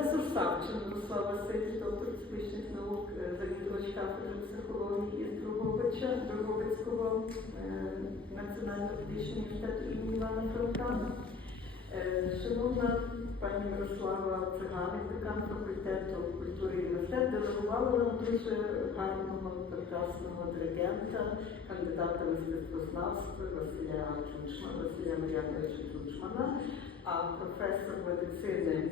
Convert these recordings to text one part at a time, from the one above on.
Савчин Мирослав Васильович, доктор психічних наук, е, завідувач кафедри психології із Друговича, Друговицького е, Національного педагогічного університету імені Івана Франка. Е, Шановна пані Мирослава Циганик, декан факультету культури і мистецтв, делегувала нам дуже гарного, прекрасного диригента, кандидата мистецтвознавства Василя Чучмана, Василя Мар'яновича Чучмана, а професор медицини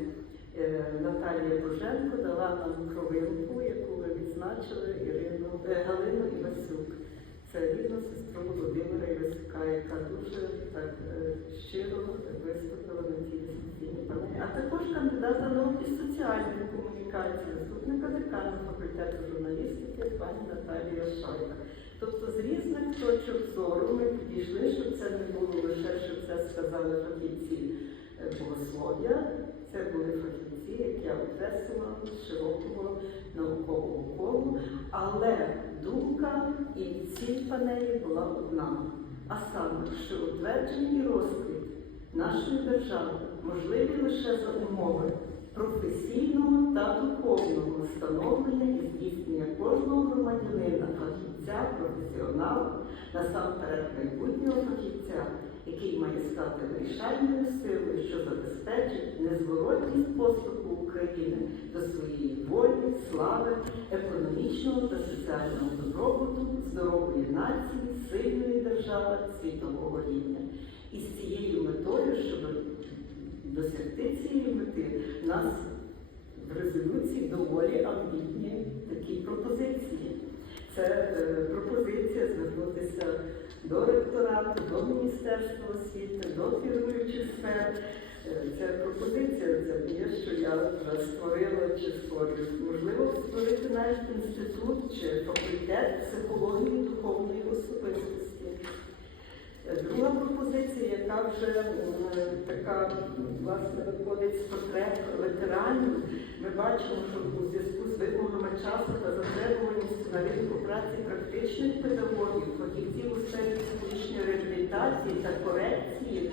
Наталія Боженко дала нам кровинку, яку ви відзначили Ірину е, Галину Івасюк. Це рідна сестра Володимира Івасюка, яка дуже так е, щиро виступила на цій дискусійній панелі. А також кандидата наук із соціальної комунікації, заступника декана факультету журналістики пані Наталія Шайка. Тобто з різних точок зору ми підійшли, щоб це не було лише, що це сказали фахівці е, богослов'я. Це були фахівці, як я окреслила, з широкого наукового колу. Але думка і ціль панелі була одна. А саме, що утвердження і розквіт нашої держави можливі лише за умови професійного та духовного становлення і здійснення кожного громадянина, фахівця, професіонала, насамперед майбутнього стати вирішальною силою, що забезпечить незворотність поступу України до своєї волі, слави, економічного та соціального добробуту, здорової нації, сильної держави світового рівня. І з цією метою, щоб досягти цієї мети, нас в резолюції доволі амбітні такі пропозиції. Це е, пропозиція звернутися до ректорату, до Міністерства освіти, до керуючих сфер. Е, Це пропозиція, це є, що я створила чи створюю. Можливо, створити навіть інститут чи факультет психології духовної особистості. Е, Друга пропозиція, яка вже така власне виходить з потреб ветеранів, ми бачимо, що у зв'язку з вимогами часу та затребуваністю на ринку праці практичних педагогів, фахівців у сфері психологічної реабілітації та корекції,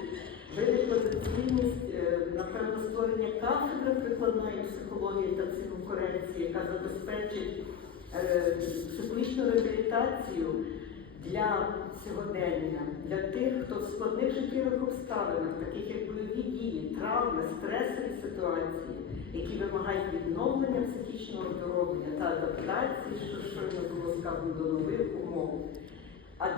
виникла доцільність, е, напевно, створення кафедри прикладної психології та психокорекції, яка забезпечить е, психологічну реабілітацію для сьогодення, для тих, хто в складних життєвих обставинах, таких як бойові дії, травми, стресові ситуації, які вимагають відновлення психічного здоров'я та адаптації, що щойно було сказано до нових умов.